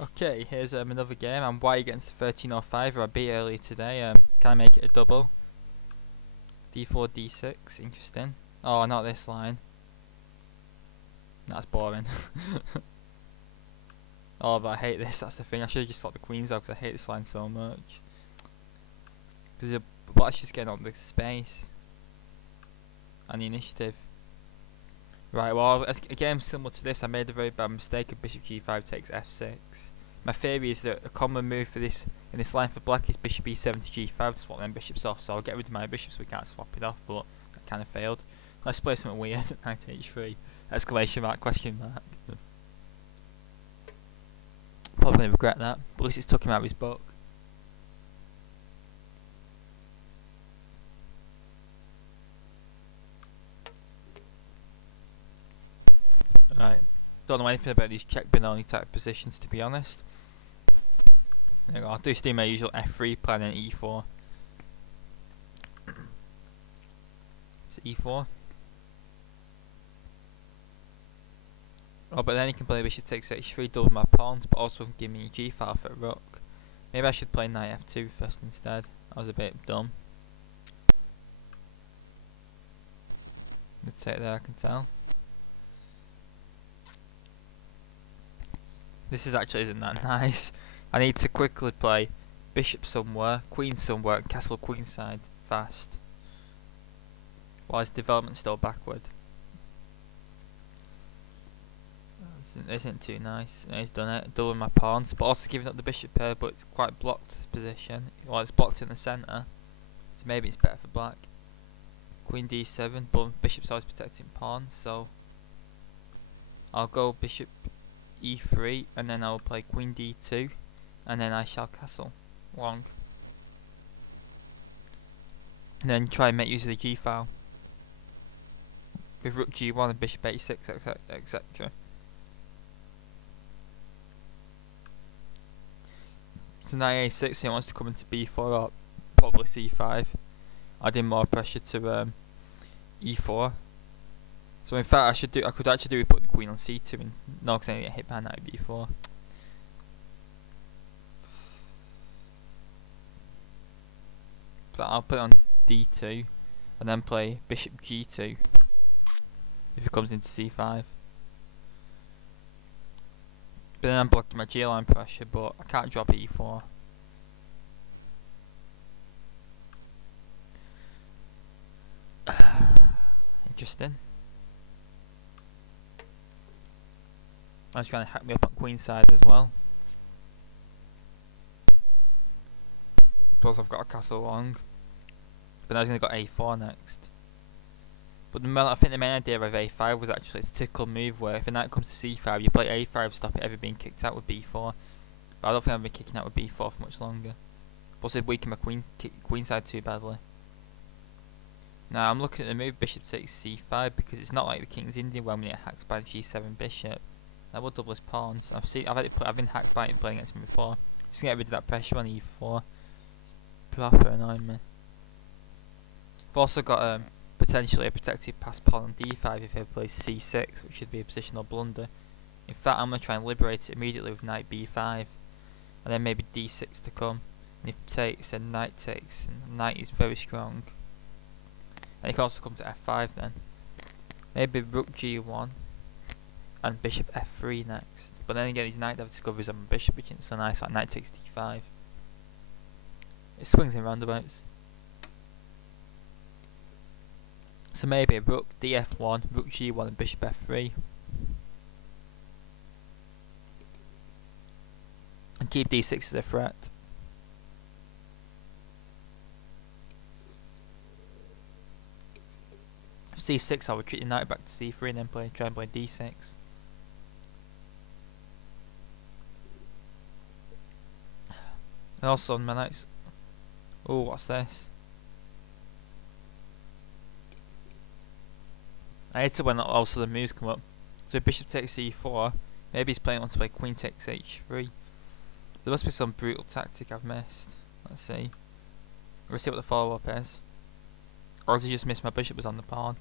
Okay, here's another game. I'm white against the 1305, who I beat earlier today. Can I make it a double? D4, D6, interesting. Oh, not this line. That's boring. Oh, but I hate this, that's the thing. I should have just got the queens out because I hate this line so much. Because let's just get on the space and the initiative. Right, well, a game similar to this, I made a very bad mistake of bishop g5 takes f6. My theory is that a common move for this in this line for black is bishop e7 to g5 to swap them bishops off, so I'll get rid of my bishop so we can't swap it off, but that kind of failed. Let's play something weird at knight h3. Exclamation mark, question mark. Probably going to regret that, but at least it's took him out of his book. Right, don't know anything about these check bin only type positions, to be honest. There we go. I'll just do my usual f3 plan and e4. So e4. Oh, but then he can play bishop takes h3, double my pawns, but also give me a g file for a rook. Maybe I should play knight f2 first instead. I was a bit dumb. Let's take there, I can tell. This isn't that nice. I need to quickly play bishop somewhere, queen somewhere, and castle queenside fast. While his development's still backward. Isn't too nice. He's done it, doubling my pawns, but also giving up the bishop pair, but it's quite blocked position. Well, it's blocked in the centre, so maybe it's better for black. Queen d7, but bishop's always protecting pawns, so I'll go bishop e3, and then I'll play queen d2, and then I shall castle long. And then try and make use of the g file with rook g1 and bishop a6, etc. So knight a6, he wants to come into b4 or probably c5, adding more pressure to e4. So in fact, I could actually do put the queen on c2 and no, because I get hit by knight b4. But I'll put it on d2 and then play bishop g2 if it comes into c5. But then I'm blocking my g-line pressure, but I can't drop e4. Interesting. I was trying to hack me up on queenside as well. Plus I've got a castle long. But now he's going to got a4 next. But I think the main idea of a5 was actually it's a typical move where if a knight comes to c5 you play a5 to stop it ever being kicked out with b4. But I don't think I've been kicking out with b4 for much longer. Plus it'd weaken my queenside too badly. Now I'm looking at the move bishop takes c5 because it's not like the King's Indian when we get hacked by the g7 bishop. That will double his pawns. I've been hacked by it playing against him before. Just to get rid of that pressure on e4. It's proper annoying me. I've also got potentially a protected pass pawn on d5 if he plays c6, which should be a positional blunder. In fact, I'm going to try and liberate it immediately with knight b5, and then maybe d6 to come. And if it takes, then knight takes, and knight is very strong. And he can also come to f5 then. Maybe rook g1 and bishop f3 next. But then again, his knight have discoveries on my bishop, which isn't so nice, like knight takes d5. It swings in roundabouts. So maybe rook df1, rook g1 and bishop f3. And keep d6 as a threat. c6 I'll retreat the knight back to c3 and then try and play d6. And also on my knights. Oh, what's this? I hate it when also the moves come up. So bishop takes e4. Maybe he's playing on to play queen takes h3. There must be some brutal tactic I've missed. Let's see. Let's see what the follow up is. Or has he just missed my bishop was on the pawn?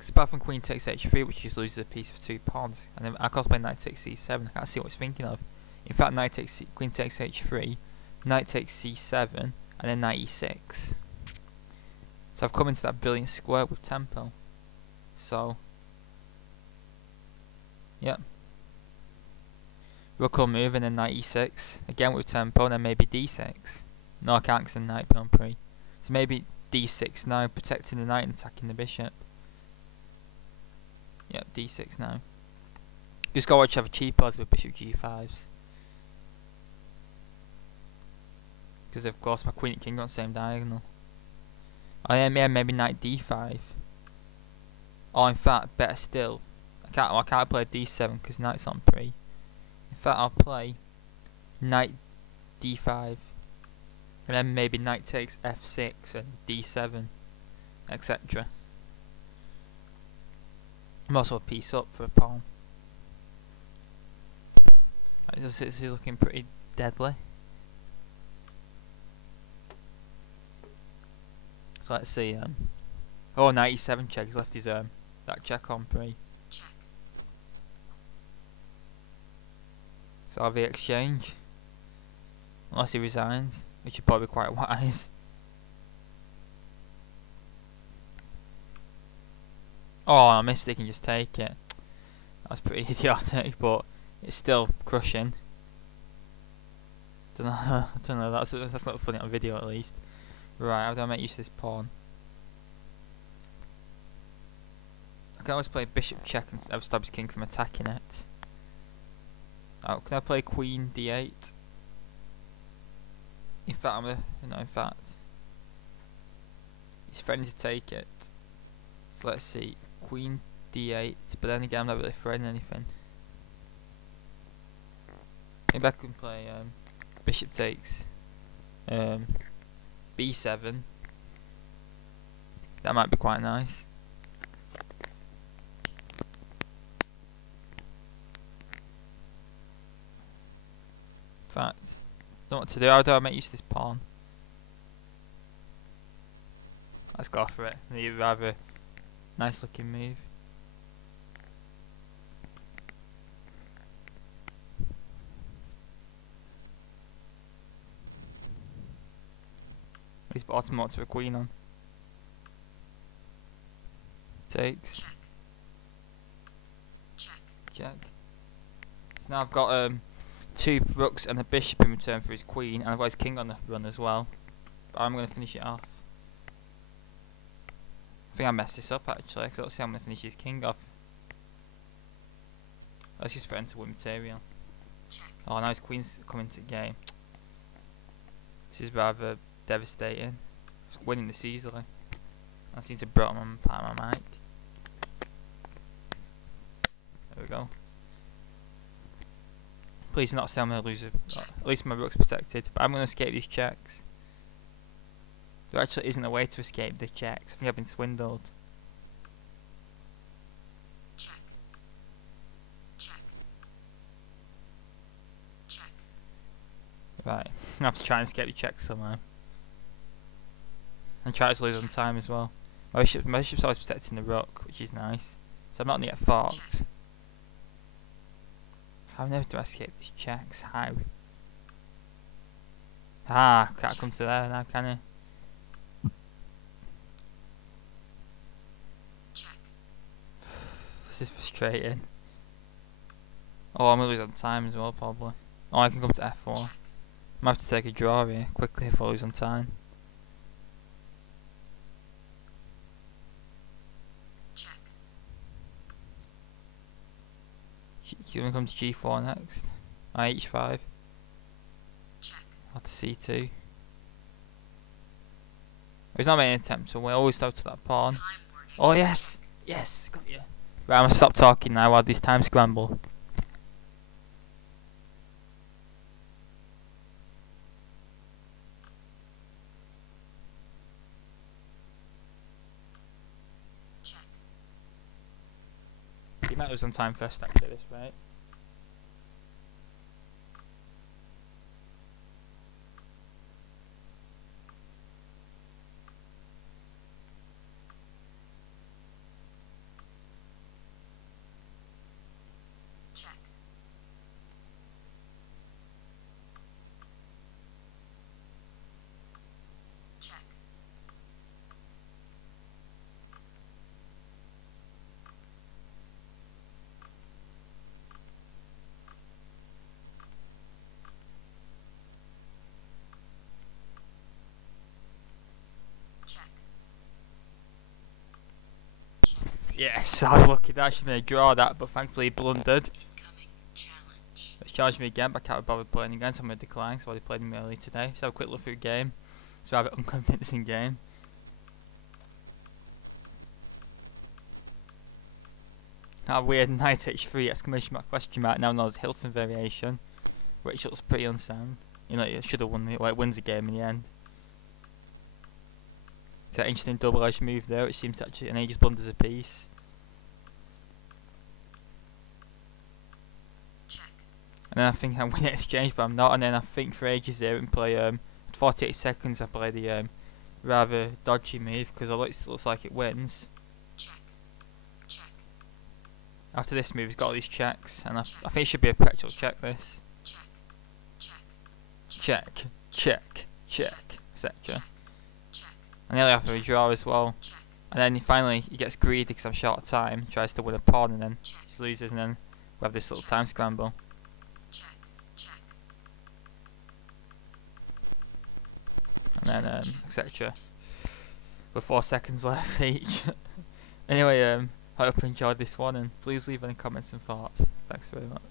Because apart from queen takes h3, which just loses a piece of 2 pawns, and then I can't play knight takes c7. I can't see what it's thinking of. In fact, queen takes h3, knight takes c7, and then knight e6. So I've come into that brilliant square with tempo. So, yeah. Rook will move and then knight e6. Again with tempo, and then maybe d6. No, I can't because the knight pawn pre. So maybe d6 now, protecting the knight and attacking the bishop. Yep, d6 now. Just gotta watch out for cheap odds with bishop g5s. Because of course my queen and king are on the same diagonal. Oh yeah, maybe knight d5. Or in fact, better still, I can't play d7 because knight's on pre. In fact, I'll play knight d5, and then maybe knight takes f6 and d7, etc. I'm also a piece up for a pawn. This is looking pretty deadly. So let's see. Oh, knight e7 check. He's left his that check on pre. Check. So I'll have the exchange, unless he resigns, which would probably be quite wise. Oh, I missed it. Can just take it. That's pretty idiotic, but it's still crushing. Don't know. I don't know. That's not funny on video at least. Right, how do I make use of this pawn? I can always play bishop check and that stops king from attacking it. Oh, can I play queen d8? In fact, in fact, he's threatening to take it. So let's see, queen d8. But then again, I'm not really threatening anything. Maybe I can play bishop takes b7. That might be quite nice. In fact, don't know what to do. How do I make use of this pawn? Let's go for it. You'd rather nice looking move. He's bottom up to a queen on. Takes. Check. Check. Check. So now I've got 2 rooks and a bishop in return for his queen, and I've got his king on the run as well. But I'm going to finish it off. I think I messed this up actually, because let's see how I'm going to finish his king off. Let's just threaten to win material. Check. Oh, now his queen's coming to game. This is rather devastating. Just winning this easily. I seem to brought him on part of my mic. There we go. Please not say I'm going to lose. At least my rook's protected. But I'm going to escape these checks. There actually isn't a way to escape the checks. I think I've been swindled. Check. Check. Check. Right. I have to try and escape the checks somehow. And try to lose on time as well. My bishop's always protecting the rook, which is nice. So I'm not going to get forked. How on earth do I escape these checks? How? Ah, can't come to there now, can I? Check. This is frustrating. Oh, I'm going to lose on time as well, probably. Oh, I can come to f4. I'm going to have to take a draw here, quickly, if I lose on time. Check. Can we come to g4 next? h5. Check. Or to c2. He's not making an attempt, so we always go to that pawn. Time warning. Oh yes! Yes! Got you. Right, I'm gonna stop talking now while this time scramble. Check. You might lose on time first after this, right? Yes, I was lucky. That should have been a draw, that, but thankfully he blundered. Incoming challenge. It's charged me again, but I can't bother playing again, so I'm going to decline. So I already played him early today. Let's have a quick look through the game. It's a rather unconvincing game. That weird Knight H3 exclamation mark question mark now known as Hilton variation, which looks pretty unsound. You know, it should have won it, well, it wins the game in the end. It's that interesting double-edged move there, which seems to actually, and he just blunders a piece. Check. And then I think I win exchange, but I'm not. And then I think for ages there and play 48 seconds I play the rather dodgy move because it looks like it wins. Check. Check. After this move, he's got all these checks, and I think it should be a perpetual check. This Check. Check. check, check, check, etc. Check. Check. And nearly after a draw as well. Check. And then finally he gets greedy because I'm short of time, tries to win a pawn, and then Check. just loses, and then we have this little time scramble. Check. Check. And then etc. With 4 seconds left each. Anyway, I hope you enjoyed this one, and please leave any comments and thoughts. Thanks very much.